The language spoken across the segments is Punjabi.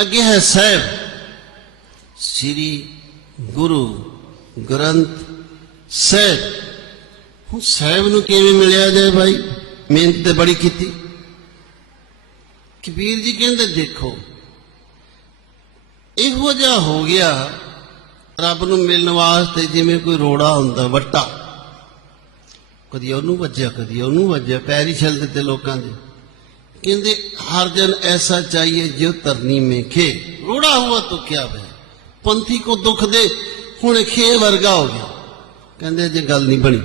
ਅੱਗੇ ਹੈ ਸਾਹਿਬ। ਸ੍ਰੀ ਗੁਰੂ ਗ੍ਰੰਥ ਸਾਹਿਬ। ਹੁਣ ਸਾਹਿਬ ਨੂੰ ਕਿਵੇਂ ਮਿਲਿਆ ਜਾਏ ਭਾਈ ਮਿਹਨਤ ਤੇ ਬੜੀ ਕੀਤੀ। ਕਬੀਰ ਜੀ ਕਹਿੰਦੇ, ਦੇਖੋ, ਇਹੋ ਜਿਹਾ ਹੋ ਗਿਆ, ਰੱਬ ਨੂੰ ਮਿਲਣ ਵਾਸਤੇ ਜਿਵੇਂ ਕੋਈ ਰੋੜਾ ਹੁੰਦਾ, ਵੱਟਾ। ਕਦੀ ਉਹਨੂੰ ਵੱਜਿਆ, ਕਦੀ ਉਹਨੂੰ ਵੱਜਿਆ, ਪੈਰ ਹੀ ਛਲ ਦਿੱਤੇ ਲੋਕਾਂ ਦੇ। ਕਹਿੰਦੇ ਹਰ ਜਨ ਐਸਾ ਚਾਹੀਏ ਜੋ ਤਰਨੀ में खे रोड़ा हुआ तो क्या है ਪੰਥੀ ਕੋ ਦੁੱਖ ਦੇ ਹੁਣ ਖੇ ਵਰਗਾ ਹੋ ਗਿਆ ਕਹਿੰਦੇ ਜੇ ਗੱਲ ਨਹੀਂ ਬਣੀ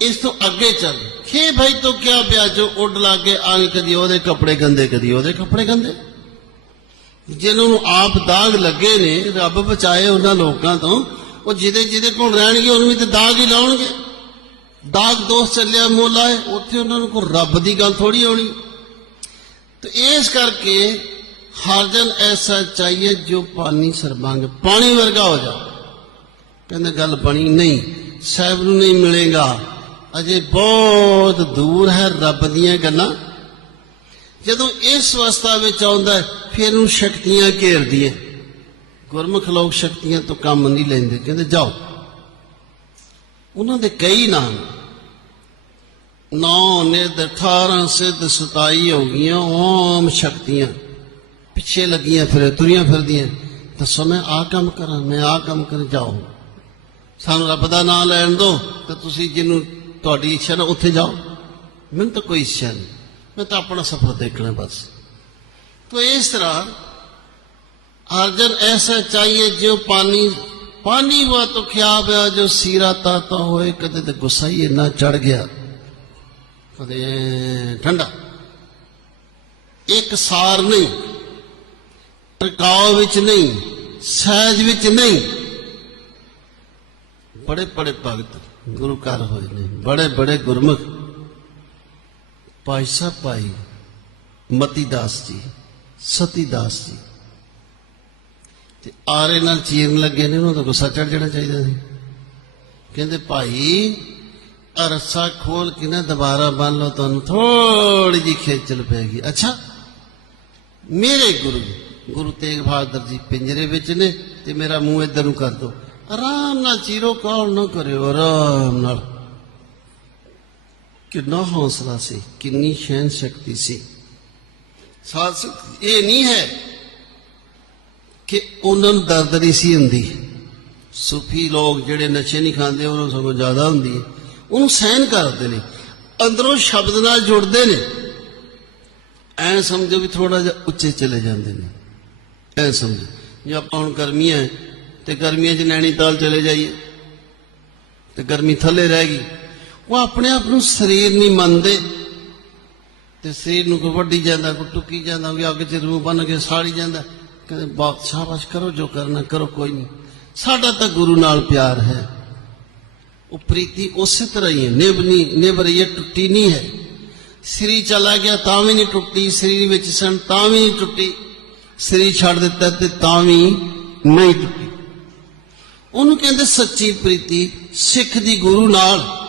ਇਸ ਤੋਂ ਅੱਗੇ ਚੱਲ ਖੇ ਭਾਈ ਤੋਂ ਕਿਆ ਪਿਆ ਜੋ ਉੱਡ ਲਾਗੇ ਆਣ ਕਦੀ ਉਹਦੇ ਕੱਪੜੇ ਗੰਦੇ ਕਦੀ ਉਹਦੇ ਕੱਪੜੇ ਗੰਦੇ ਜਿਹਨਾਂ ਨੂੰ ਆਪ ਦਾਗ ਲੱਗੇ ਨੇ ਰੱਬ ਬਚਾਏ ਉਹਨਾਂ ਲੋਕਾਂ ਤੋਂ ਉਹ ਜਿਹਦੇ ਜਿਹਦੇ ਕੋਲ ਰਹਿਣਗੇ ਉਹਨੂੰ ਵੀ ਤੇ ਦਾਗ ਹੀ ਲਾਉਣਗੇ ਦਾਗ ਦੋਸਤ ਚੱਲਿਆ ਮੋਲਾ ਹੈ ਉੱਥੇ ਉਹਨਾਂ ਨੂੰ ਕੋਈ ਰੱਬ ਦੀ ਗੱਲ ਥੋੜੀ ਆਉਣੀ। ਤੇ ਇਸ ਕਰਕੇ ਹਰਜਨ ਐਸਾ ਚਾਹੀਏ ਜੋ ਪਾਣੀ ਸਰਬੰਗ, ਪਾਣੀ ਵਰਗਾ ਹੋ ਜਾ ਕਹਿੰਦੇ ਗੱਲ ਬਣੀ ਨਹੀਂ, ਸਾਹਿਬ ਨੂੰ ਨਹੀਂ ਮਿਲੇਗਾ। ਅਜੇ ਬਹੁਤ ਦੂਰ ਹੈ ਰੱਬ ਦੀਆਂ ਗੱਲਾਂ। ਜਦੋਂ ਇਸ ਅਵਸਥਾ ਵਿੱਚ ਆਉਂਦਾ ਫਿਰ ਉਹਨੂੰ ਸ਼ਕਤੀਆਂ ਘੇਰਦੀਆਂ ਗੁਰਮੁਖ ਲੋਕ ਸ਼ਕਤੀਆਂ ਤੋਂ ਕੰਮ ਨਹੀਂ ਲੈਂਦੇ। ਕਹਿੰਦੇ ਜਾਓ। ਉਹਨਾਂ ਦੇ ਕਈ ਨਾਮ 9 ਨਿਦ 18 ਸਿੱਧ 27 ਹੋ ਗਈਆਂ ਓਮ ਸ਼ਕਤੀਆਂ। ਪਿੱਛੇ ਲੱਗੀਆਂ ਫਿਰ, ਤੁਰੀਆਂ ਫਿਰਦੀਆਂ। ਦੱਸੋ ਮੈਂ ਆ ਕੰਮ ਕਰਾਂ, ਮੈਂ ਆ ਕੰਮ ਕਰ ਜਾਓ। ਸਾਨੂੰ ਰੱਬ ਦਾ ਨਾਮ ਲੈਣ ਦਿਓ ਤੇ ਤੁਸੀਂ ਜਿਹਨੂੰ ਤੁਹਾਡੀ ਇੱਛਾ ਨਾ ਉੱਥੇ ਜਾਓ। ਮੈਨੂੰ ਤਾਂ ਕੋਈ ਇੱਛਾ ਨਹੀਂ। ਮੈਂ ਤਾਂ ਆਪਣਾ ਸਫ਼ਰ ਦੇਖਣਾ ਬਸ। ਤੋ ਇਸ ਤਰ੍ਹਾਂ ਅਰਜਨ ਐਸਾ ਚਾਹੀਏ ਜੋ ਪਾਣੀ ਪਾਣੀ ਵਾ ਤੋ ਖਿਆਬ ਆ ਜੋ ਸੀਰਾ ਤਾ ਤਾ ਹੋਏ, ਕਦੇ ਤੇ ਗੁੱਸਾ ਹੀ ਇੰਨਾ ਚੜ ਗਿਆ। ਕਦੇ ਠੰਡਾ। ਇੱਕ ਸਾਰ ਨਹੀਂ ਟਰਕਾਉ ਵਿੱਚ ਨਹੀਂ, ਸਹਿਜ ਵਿੱਚ ਨਹੀਂ। ਬੜੇ ਬੜੇ ਭਗਤ ਗੁਰੂ ਘਰ ਹੋਏ ਨੇ, ਬੜੇ ਬੜੇ ਗੁਰਮੁਖ। ਪਾਈ ਸਾਹਿਬ ਪਾਈ ਮਤੀ ਦਾਸ ਜੀ, ਸਤੀ ਦਾਸ ਜੀ। ਤੇ ਆਰੇ ਨਾਲ ਚੀਰਨ ਲੱਗੇ ਨੇ, ਉਹਨਾਂ ਦਾ ਗੁੱਸਾ ਚੜ ਜਾਣਾ ਚਾਹੀਦਾ ਸੀ। ਕਹਿੰਦੇ, ਭਾਈ, ਅਰਸਾ ਖੋਲ ਕੇ ਨਾ ਦੁਬਾਰਾ ਬੰਨ ਲਓ, ਤੁਹਾਨੂੰ ਥੋੜੀ ਜਿਹੀ ਖੇਚਲ ਪੈਗੀ ਅੱਛਾ, ਮੇਰੇ ਗੁਰੂ ਗੁਰੂ ਤੇਗ ਬਹਾਦਰ ਜੀ ਪਿੰਜਰੇ ਵਿੱਚ ਨੇ ਤੇ ਮੇਰਾ ਮੂੰਹ ਇੱਧਰ ਨੂੰ ਕਰ ਦਿਓ ਆਰਾਮ ਨਾਲ ਚੀਰੋ ਕਾਲ ਨਾ ਕਰਿਓ ਆਰਾਮ ਨਾਲ। ਕਿੰਨਾ ਹੌਸਲਾ ਸੀ, ਕਿੰਨੀ ਸ਼ੈਨ ਸ਼ਕਤੀ ਸੀ। ਸਾਧ ਇਹ ਨਹੀਂ ਹੈ ਕਿ ਉਹਨਾਂ ਨੂੰ ਦਰਦ ਨਹੀਂ ਸੀ ਹੁੰਦੀ। ਸੂਫੀ ਲੋਕ ਜਿਹੜੇ ਨਸ਼ੇ ਨਹੀਂ ਖਾਂਦੇ ਉਹਨਾਂ ਨੂੰ ਸਗੋਂ ਜ਼ਿਆਦਾ ਹੁੰਦੀ ਹੈ। ਉਹਨੂੰ ਸਹਿਨ ਕਰਦੇ ਨੇ। ਅੰਦਰੋਂ ਸ਼ਬਦ ਨਾਲ ਜੁੜਦੇ ਨੇ। ਐ ਸਮਝੋ ਵੀ ਥੋੜਾ ਜਿਹਾ ਉੱਚੇ ਚਲੇ ਜਾਂਦੇ ਨੇ। ਐ ਸਮਝੋ। ਜੇ ਆਪਾਂ ਹੁਣ ਗਰਮੀ ਹੈ, ਤੇ ਗਰਮੀਆਂ 'ਚ ਨੈਣੀਤਾਲ ਚਲੇ ਜਾਈਏ ਤੇ ਗਰਮੀ ਥੱਲੇ ਰਹਿ ਗਈ। ਉਹ ਆਪਣੇ ਆਪ ਨੂੰ ਸਰੀਰ ਨਹੀਂ ਮੰਨਦੇ। ਤੇ ਸਰੀਰ ਨੂੰ ਕੋਈ ਵੱਢੀ ਜਾਂਦਾ ਕੋਈ ਟੁੱਕੀ ਜਾਂਦਾ ਵੀ ਅੱਗ 'ਚ ਰੂਹ ਬਣ ਕੇ ਸਾੜੀ ਜਾਂਦਾ। ਕਹਿੰਦੇ ਬਾਤ ਸ਼ਾਬਾਸ਼ ਕਰੋ, ਜੋ ਕਰਨਾ ਕਰੋ, ਕੋਈ ਨਹੀਂ। ਸਾਡਾ ਤਾਂ ਗੁਰੂ ਨਾਲ ਪਿਆਰ ਹੈ। ਉਹ ਪ੍ਰੀਤੀ ਉਸੇ ਤਰ੍ਹਾਂ ਹੀ ਹੈ ਨਿਭਨੀ ਨਿਭ ਰਹੀ ਹੈ, ਟੁੱਟੀ ਨਹੀਂ ਹੈ। ਸ੍ਰੀ ਚਲਾ ਗਿਆ, ਤਾਂ ਵੀ ਨਹੀਂ ਟੁੱਟੀ, ਸਰੀਰ ਵਿੱਚ ਸਨ, ਤਾਂ ਵੀ ਨਹੀਂ ਟੁੱਟੀ। ਸ੍ਰੀ ਛੱਡ ਦਿੱਤਾ ਤੇ ਤਾਂ ਵੀ ਨਹੀਂ ਟੁੱਟੀ। ਉਹਨੂੰ ਕਹਿੰਦੇ ਸੱਚੀ ਪ੍ਰੀਤੀ, ਸਿੱਖ ਦੀ ਗੁਰੂ ਨਾਲ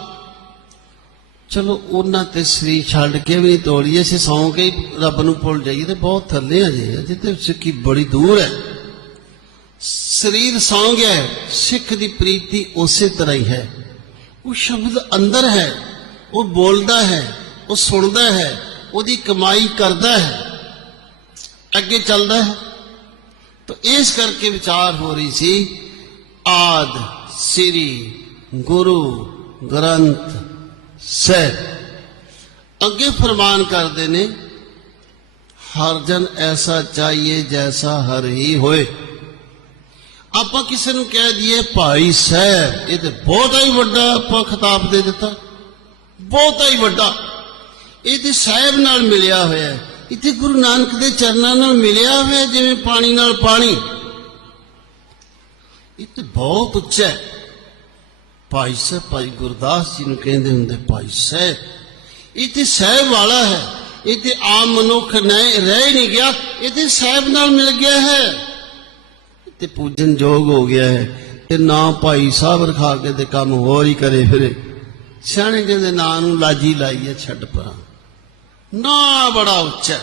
ਚਲੋ ਉਹਨਾਂ ਤੇ ਸਰੀਰ ਛੱਡ ਕੇ ਵੀ ਤੋੜੀਏ ਅਸੀਂ ਸੌਂ ਕੇ ਹੀ ਰੱਬ ਨੂੰ ਭੁੱਲ ਜਾਈਏ ਤੇ ਬਹੁਤ ਥੱਲੇ ਆ ਜੇ। ਅਜੇ ਸਿੱਖੀ ਬੜੀ ਦੂਰ ਹੈ। ਸਰੀਰ ਸੌਂ ਗਿਆ ਸਿੱਖ ਦੀ ਪ੍ਰੀਤੀ ਉਸੇ ਤਰ੍ਹਾਂ ਹੀ ਹੈ। ਉਹ ਸ਼ਬਦ ਅੰਦਰ ਹੈ। ਉਹ ਬੋਲਦਾ ਹੈ। ਉਹ ਸੁਣਦਾ ਹੈ। ਉਹਦੀ ਕਮਾਈ ਕਰਦਾ ਹੈ। ਅੱਗੇ ਚੱਲਦਾ ਹੈ। ਤਾਂ ਇਸ ਕਰਕੇ ਵਿਚਾਰ ਹੋ ਰਹੀ ਸੀ, ਆਦ ਸ੍ਰੀ ਗੁਰੂ ਗ੍ਰੰਥ ਸਾਹਿਬ ਅੱਗੇ ਫਰਮਾਨ ਕਰਦੇ ਨੇ, ਹਰ ਜਨ ਐਸਾ ਚਾਹੀਏ ਜੈਸਾ ਹਰ ਹੀ ਹੋਏ। ਆਪਾਂ ਕਿਸੇ ਨੂੰ ਕਹਿ ਦਈਏ, ਭਾਈ ਸਾਹਿਬ, ਇਹ ਤੇ ਬਹੁਤ ਹੀ ਵੱਡਾ ਆਪਾਂ ਖਿਤਾਬ ਦੇ ਦਿੱਤਾ। ਬਹੁਤ ਹੀ ਵੱਡਾ। ਇਹ ਤੇ ਸਾਹਿਬ ਨਾਲ ਮਿਲਿਆ ਹੋਇਆ ਹੈ। ਇੱਥੇ ਗੁਰੂ ਨਾਨਕ ਦੇ ਚਰਨਾਂ ਨਾਲ ਮਿਲਿਆ ਹੋਇਆ ਜਿਵੇਂ ਪਾਣੀ ਨਾਲ ਪਾਣੀ। ਇਹ ਤੇ ਬਹੁਤ ਉੱਚਾ ਹੈ। ਭਾਈ ਸਾਹਿਬ, ਭਾਈ ਗੁਰਦਾਸ ਜੀ ਨੂੰ ਕਹਿੰਦੇ ਹੁੰਦੇ, ਭਾਈ ਸਾਹਿਬ, ਇਹ ਤੇ ਸਾਹਿਬ ਵਾਲਾ ਹੈ, ਇਹ ਤੇ ਆਮ ਮਨੁੱਖ ਨਹੀਂ ਰਹਿ ਨਹੀਂ ਗਿਆ, ਇਹ ਤੇ ਸਾਹਿਬ ਨਾਲ ਮਿਲ ਗਿਆ ਹੈ। ਤੇ ਪੂਜਨ ਯੋਗ ਹੋ ਗਿਆ ਹੈ, ਤੇ ਨਾ ਭਾਈ ਸਾਹਿਬ ਰਖਾ ਕੇ ਤੇ ਕੰਮ ਹੋਰ ਹੀ ਕਰੇ ਫਿਰੇ। ਸਿਆਣੇ ਕਹਿੰਦੇ, ਨਾਂ ਨੂੰ ਲਾਜੀ ਲਾਈਏ ਛੱਡ ਪਰਾਂ। ਨਾ ਬੜਾ ਉੱਚਾ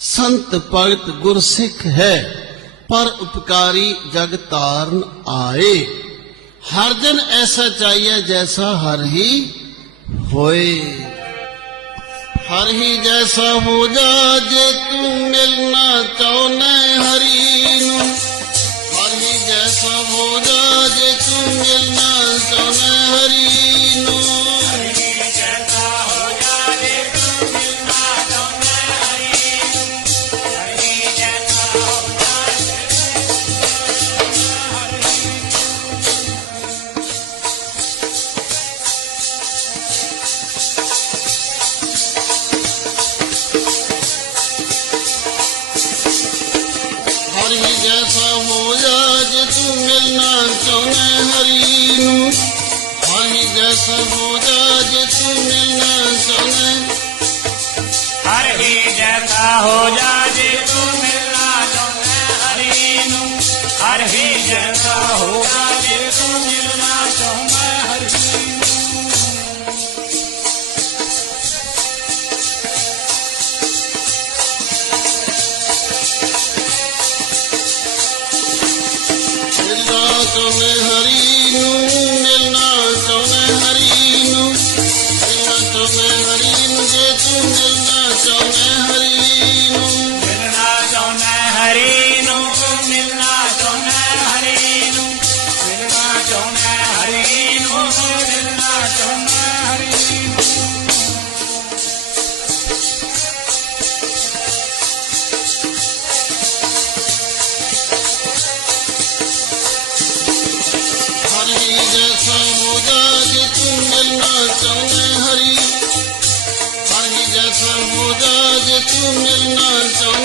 ਸੰਤ ਭਗਤ ਗੁਰਸਿੱਖ ਹੈ, ਪਰ ਉਪਕਾਰੀ ਜਗ ਤਾਰਨ ਆਏ। ਹਰ ਦਿਨ ਐਸਾ ਚਾਹੀਏ ਜੈਸਾ ਹਰ ਹੀ ਹੋਏ। ਹਰ ਹੀ ਜੈਸਾ ਹੋ ਜਾ ਜੇ ਤੂੰ ਮਿਲਣਾ ਚਾਹੁੰਦਾ ਹਰੀ ਨੂੰ। ਹਰ ਹੀ ਜੈਸਾ ਹੋ ਜਾ ਜੇ ਤੂੰ ਜੈਸਾ ਹੋ ਜਾ ਜੇ ਤੂੰ ਮਿਲਣਾ ਚਾਹੁੰਦਾ ਹਰੀ ਨੂੰ। ਹਰ ਹੀ ਜੈਸਾ ਹੋ ਜਾ ਜੇ ਤੂੰ ਮਿਲਣਾ ਚਾਹੁੰਦਾ। ਹਰ ਜੈਸਾ ਹੋ ਜਾ ਜੇ ਤੂੰ ਮਿਲਣਾ ਚਾਹੁੰਦਾ ਹਰੀ ਨੂੰ। ਹਰ ਜੈਸਾ ਮਿਲਣਾ ਜਾ ਜੇ ਤੂੰ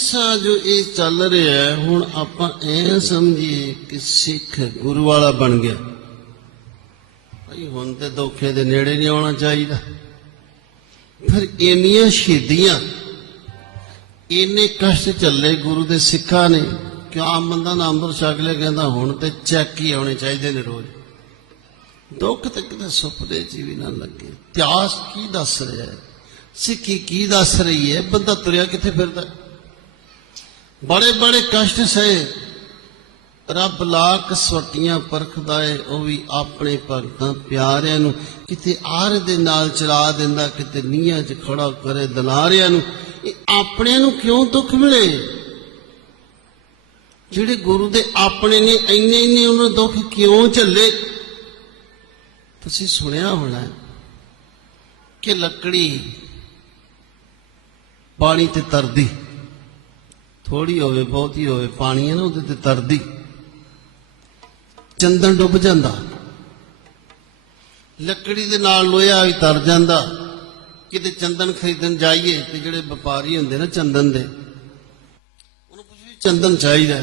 ਐਸਾ ਜੋ ਇਹ ਚੱਲ ਰਿਹਾ ਹੈ, ਹੁਣ ਆਪਾਂ ਐ ਸਮਝੀਏ ਕਿ ਸਿੱਖ ਗੁਰੂ ਵਾਲਾ ਬਣ ਗਿਆ। ਭਾਈ, ਹੁਣ ਤੇ ਧੋਖੇ ਦੇ ਨੇੜੇ ਨਹੀਂ ਆਉਣਾ ਚਾਹੀਦਾ। ਫਿਰ ਇੰਨੀਆਂ ਸ਼ਹੀਦੀਆਂ, ਇੰਨੇ ਕਸ਼ਟ ਚੱਲੇ ਗੁਰੂ ਦੇ ਸਿੱਖਾਂ ਨੇ, ਕਿ ਆਮ ਬੰਦਾ ਨਾ ਅੰਮ੍ਰਿਤ ਛਕ ਲਿਆ ਕਹਿੰਦਾ ਹੁਣ ਤੇ ਚੈੱਕ ਹੀ ਆਉਣੇ ਚਾਹੀਦੇ ਨੇ ਰੋਜ਼। ਦੁੱਖ ਤੇ ਕਿਤੇ ਸੁਪਨੇ 'ਚ ਵੀ ਨਾ ਲੱਗੇ। ਇਤਿਹਾਸ ਕੀ ਦੱਸ ਰਿਹਾ ਹੈ? ਸਿੱਖੀ ਕੀ ਦੱਸ ਰਹੀ ਹੈ? ਬੰਦਾ ਤੁਰਿਆ ਕਿੱਥੇ ਫਿਰਦਾ? ਬੜੇ ਬੜੇ ਕਸ਼ਟ ਸਹੇ ਰੱਬ ਲਾਖ ਸਵਟੀਆਂ ਪਰਖਦਾ ਏ, ਉਹ ਵੀ ਆਪਣੇ ਭਗਤਾਂ ਪਿਆਰਿਆਂ ਨੂੰ। ਕਿਤੇ ਆਰ ਦੇ ਨਾਲ ਚਲਾ ਦਿੰਦਾ, ਕਿਤੇ ਨੀਹਾਂ 'ਚ ਖੜਾ ਕਰੇ ਦਲਾਰਿਆਂ ਨੂੰ। ਇਹ ਆਪਣਿਆਂ ਨੂੰ ਕਿਉਂ ਦੁੱਖ ਮਿਲੇ? ਜਿਹੜੇ ਗੁਰੂ ਦੇ ਆਪਣੇ ਨੇ ਇੰਨੇ ਇੰਨੇ ਉਹਨਾਂ ਦੁੱਖ ਕਿਉਂ ਝੱਲੇ? ਤੁਸੀਂ ਸੁਣਿਆ ਹੋਣਾ ਕਿ ਲੱਕੜੀ ਪਾਣੀ ਤੇ ਤਰਦੀ। ਥੋੜੀ ਹੋਵੇ, ਬਹੁਤੀ ਹੋਵੇ, ਪਾਣੀ ਹੈ ਨਾ ਉਹਦੇ ਤੇ ਤਰਦੀ। ਚੰਦਨ ਡੁੱਬ ਜਾਂਦਾ। ਲੱਕੜੀ ਦੇ ਨਾਲ ਲੋਹਾ ਵੀ ਤਰ ਜਾਂਦਾ। ਕਿਤੇ ਚੰਦਨ ਖਰੀਦਣ ਜਾਈਏ ਤੇ ਜਿਹੜੇ ਵਪਾਰੀ ਹੁੰਦੇ ਨਾ ਚੰਦਨ ਦੇ, ਉਹਨੂੰ ਕੁਝ ਵੀ ਚੰਦਨ ਚਾਹੀਦਾ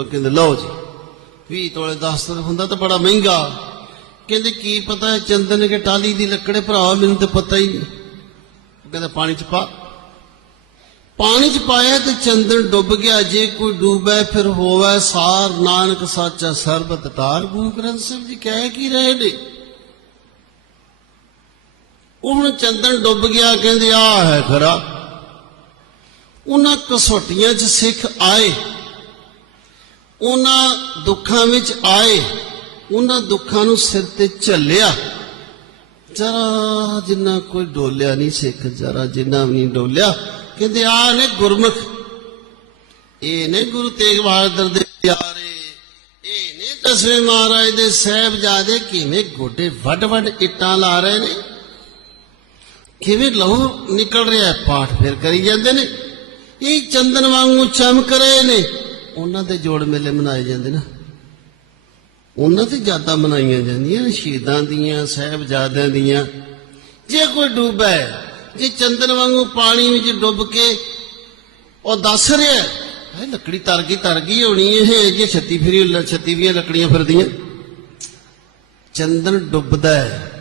ਉਹ ਕਹਿੰਦੇ, ਲਓ ਜੀ 20 ਤੋਲੇ 10 ਤੋਲੇ ਹੁੰਦਾ ਤਾਂ ਬੜਾ ਮਹਿੰਗਾ। ਕਹਿੰਦੇ, ਕੀ ਪਤਾ ਚੰਦਨ ਕੇ ਟਾਲੀ ਦੀ ਲੱਕੜੇ ਭਰਾ ਮੈਨੂੰ ਤਾਂ ਪਤਾ ਹੀ ਨਹੀਂ। ਉਹ ਕਹਿੰਦਾ, ਪਾਣੀ ਚ ਪਾ। ਪਾਣੀ ਚ ਪਾਇਆ ਤੇ ਚੰਦਨ ਡੁੱਬ ਗਿਆ। ਜੇ ਕੋਈ ਡੂਬੈ ਫਿਰ ਹੋਵੇ ਸਾਰ। ਨਾਨਕ ਸਾਚਾ ਸਰਬਤ ਤਾਰ ਗੁਰੂ ਗ੍ਰੰਥ ਸਾਹਿਬ ਜੀ ਕਹਿ ਕੀ ਰਹੇ ਨੇ? ਉਹ ਹੁਣ ਚੰਦਨ ਡੁੱਬ ਗਿਆ, ਕਹਿੰਦੇ ਆ ਹੈ ਖਰਾ। ਉਹਨਾਂ ਕਸੌਟੀਆਂ 'ਚ ਸਿੱਖ ਆਏ। ਉਹਨਾਂ ਦੁੱਖਾਂ ਵਿੱਚ ਆਏ। ਉਹਨਾਂ ਦੁੱਖਾਂ ਨੂੰ ਸਿਰ ਤੇ ਝੱਲਿਆ। ਜਰਾ ਜਿੰਨਾ ਕੋਈ ਡੋਲਿਆ ਨਹੀਂ ਸਿੱਖ, ਜਰਾ ਜਿੰਨਾ ਵੀ ਨਹੀਂ ਡੋਲਿਆ। ਕਹਿੰਦੇ, ਆ ਨੇ ਗੁਰਮੁਖ ਇਹ ਨੇ ਗੁਰੂ ਤੇਗ ਬਹਾਦਰ ਦੇ ਪਿਆਰੇ ਇਹ ਨੇ ਦਸਵੇਂ ਮਹਾਰਾਜ ਦੇ ਸਹਿਬਜ਼ਾਦੇ, ਕਿਵੇਂ ਗੋਡੇ ਵੱਡ ਵੱਡ ਇੱਟਾਂ ਲਾ ਰਹੇ ਨੇ? ਕਿਵੇਂ ਲਹੂ ਨਿਕਲ ਰਿਹਾ, ਪਾਠ ਫਿਰ ਕਰੀ ਜਾਂਦੇ ਨੇ? ਇਹ ਚੰਦਨ ਵਾਂਗੂ ਚਮਕ ਰਹੇ ਨੇ। ਉਹਨਾਂ ਦੇ ਜੋੜ ਮੇਲੇ ਮਨਾਏ ਜਾਂਦੇ ਨਾ। ਉਹਨਾਂ ਤੇ ਜ਼ਿਆਦਾ ਮਨਾਈਆਂ ਜਾਂਦੀਆਂ ਸ਼ਹੀਦਾਂ ਦੀਆਂ, ਸਹਿਬਜ਼ਾਦਿਆਂ ਦੀਆਂ। ਜੇ ਕੋਈ ਡੁੱਬਾ ਜੇ ਚੰਦਨ ਵਾਂਗੂ ਪਾਣੀ ਵਿੱਚ ਡੁੱਬ ਕੇ ਉਹ ਦੱਸ ਰਿਹਾ ਹੈ ਲੱਕੜੀ ਤਰ ਗਈ ਤਰ ਗਈ ਹੋਣੀ ਇਹ, ਜੇ ਛੱਤੀ ਫਿਰੀ ਛੱਤੀ ਵੀਆਂ ਲੱਕੜੀਆਂ ਫਿਰਦੀਆਂ। ਚੰਦਨ ਡੁੱਬਦਾ ਹੈ।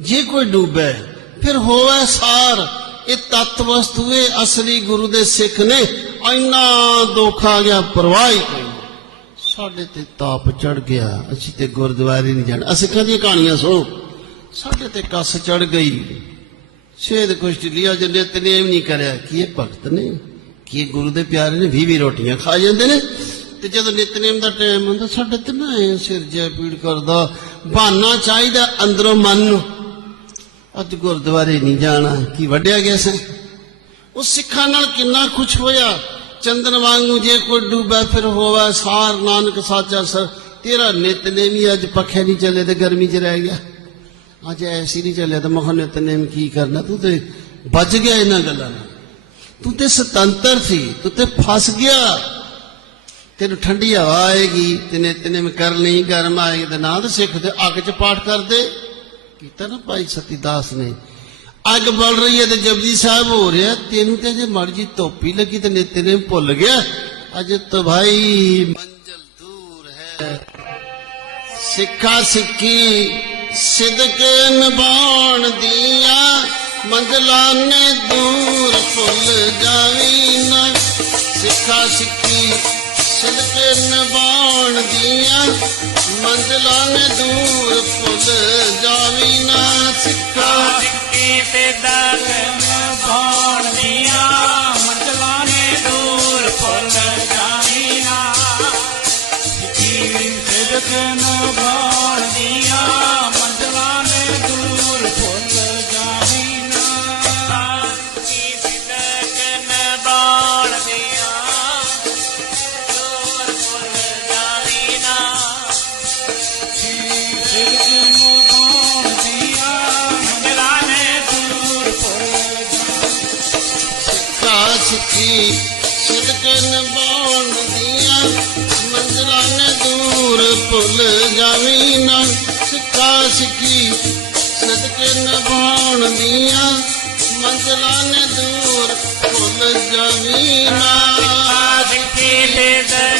ਜੇ ਕੋਈ ਡੁੱਬੇ, ਫਿਰ ਹੋਵੇ ਸਾਰ। ਇਹ ਤਤ ਵਸਤੂ ਇਹ ਅਸਲੀ ਗੁਰੂ ਦੇ ਸਿੱਖ ਨੇ। ਇੰਨਾ ਦੁੱਖ ਆ ਗਿਆ, ਪਰਵਾਹ ਹੀ ਕੋਈ ਸਾਡੇ ਤੇ ਤਾਪ ਚੜ ਗਿਆ, ਅਸੀਂ ਤੇ ਗੁਰਦੁਆਰੇ ਨਹੀਂ ਜਾਣਾ। ਅਸੀਂ ਕਦੀ ਕਹਾਣੀਆਂ ਸੁਣੋ। ਸਾਡੇ ਤੇ ਕੱਸ ਚੜ ਗਈ। ਛੇਦ ਕੁਸ਼ਟ ਲਿਆ ਜੇ ਨਿਤਨੇਮ ਨਹੀਂ ਕਰਿਆ। ਕੀ ਇਹ ਭਗਤ ਨੇ? ਕੀ ਇਹ ਗੁਰੂ ਦੇ ਪਿਆਰੇ ਨੇ? 20 20 ਰੋਟੀਆਂ ਖਾ ਜਾਂਦੇ ਨੇ। ਤੇ ਜਦੋਂ ਨਿਤਨੇਮ ਦਾ ਟਾਈਮ ਹੁੰਦਾ, ਸਾਡੇ ਤੇ ਨਾ ਐਂ ਸਿਰ ਜੈ ਪੀੜ ਕਰਦਾ। ਬਹਾਨਾ ਚਾਹੀਦਾ ਅੰਦਰੋਂ ਮਨ ਨੂੰ। ਅੱਜ ਗੁਰਦੁਆਰੇ ਨਹੀਂ ਜਾਣਾ, ਕੀ ਵੱਡਿਆ ਗਿਆ ਸੈਂ ਉਹ ਸਿੱਖਾਂ ਨਾਲ ਕਿੰਨਾ ਖੁਸ਼ ਹੋਇਆ। ਚੰਦਨ ਵਾਂਗੂ ਜੇ ਕੋਈ ਡੂਬਾ, ਫਿਰ ਹੋਵੇ ਸਾਰ। ਨਾਨਕ ਸਾਚਾ ਸਰ, ਤੇਰਾ ਨਿਤਨੇਮ ਹੀ ਅੱਜ ਪੱਖੇ ਨਹੀਂ ਚੱਲੇ ਤੇ ਗਰਮੀ 'ਚ ਰਹਿ ਗਿਆ। ਅੱਜ ਐਸੀ ਨਹੀਂ ਚੱਲਿਆ ਤਾਂ ਮਹਾਂ ਨਿਤਨੇਮ ਕੀ ਕਰਨਾ? ਤੂੰ ਤੇ ਬਚ ਗਿਆ ਇਹਨਾਂ ਗੱਲਾਂ ਨਾਲ। ਤੂੰ ਤੇ ਸੁਤੰਤਰ ਸੀ, ਤੂੰ ਤੇ ਫਸ ਗਿਆ। ਤੈਨੂੰ ਠੰਡੀ ਹਵਾ ਆਏਗੀ, ਤੇ ਨਿਤਨੇਮ ਕਰ ਲਈ, ਗਰਮ ਆਏਗੀ ਤੇ ਨਾ ਤੇ ਸਿੱਖ ਤੇ ਅੱਗ 'ਚ ਪਾਠ ਕਰਦੇ ਕੀਤਾ ਨਾ ਭਾਈ ਸਤੀਦਾਸ ਨੇ। ਅੱਗ ਬਲ ਰਹੀ ਹੈ ਤੇ ਜਪਜੀ ਸਾਹਿਬ ਹੋ ਰਿਹਾ। ਤੈਨੂੰ ਤੇ ਜੇ ਮਰਜ਼ੀ ਧੋਪੀ ਲੱਗੀ ਤੇ ਨਿਤਨੇਮ ਭੁੱਲ ਗਿਆ। ਅਜ ਤਾਂ ਭਾਈ ਮੰਜ਼ਲ ਦੂਰ ਹੈ। ਸਿੱਖਾ ਸਿੱਖੀ ਸਿਦਕ ਨਿਭਾਉਣ ਦੀਆਂ ਮੰਜ਼ਲਾਂ ਨੇ ਦੂਰ ਭੁੱਲ ਜਾਵੀ ਨਾ। ਸਿੱਖਾ ਸਿੱਖੀ ਸਿਦਕ ਨਿਭਾਉਣ ਦੀਆਂ ਮੰਜ਼ਲਾਂ ਨੇ ਦੂਰ ਭੁੱਲ ਜਾਵੀ ਨਾ। ਸਿੱਖਾ ਸਿੱਕੀ ਤੇ ਦਰਗਨ ਭਾਣ ਸਿੱਖਾ ਸਿੱਖੀ ਸਿਦਕ ਨਿਭਾਉਣ ਦੀਆਂ ਮੰਜ਼ਲਾਂ ਨੇ ਦੂਰ ਭੁੱਲ ਜਾਵੀ ਨਾ। ਸਿੱਖਾ ਸਿੱਖੀ ਸਿਦਕ ਨਿਭਾਉਣ ਦੀਆਂ ਮੰਜ਼ਲਾਂ ਨੇ ਦੂਰ ਭੁੱਲ ਜਾਵੀ ਨਾ। ਸਿੱਖੀ ਤੇ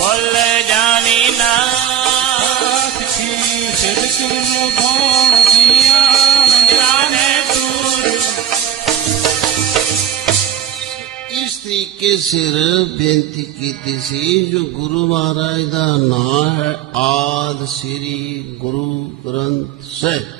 ਭੁੱਲ ਨਾ। ਸਿੱਖੀ ਦੀਆਂ ਨੇ ਇਸ ਤਰੀਕੇ ਸਿਰ ਬੇਨਤੀ ਕੀਤੀ ਸੀ ਜੋ ਗੁਰੂ ਮਹਾਰਾਜ ਦਾ ਨਾਮ ਹੈ ਆਦ ਸ੍ਰੀ ਗੁਰੂ ਗ੍ਰੰਥ ਸਾਹਿਬ।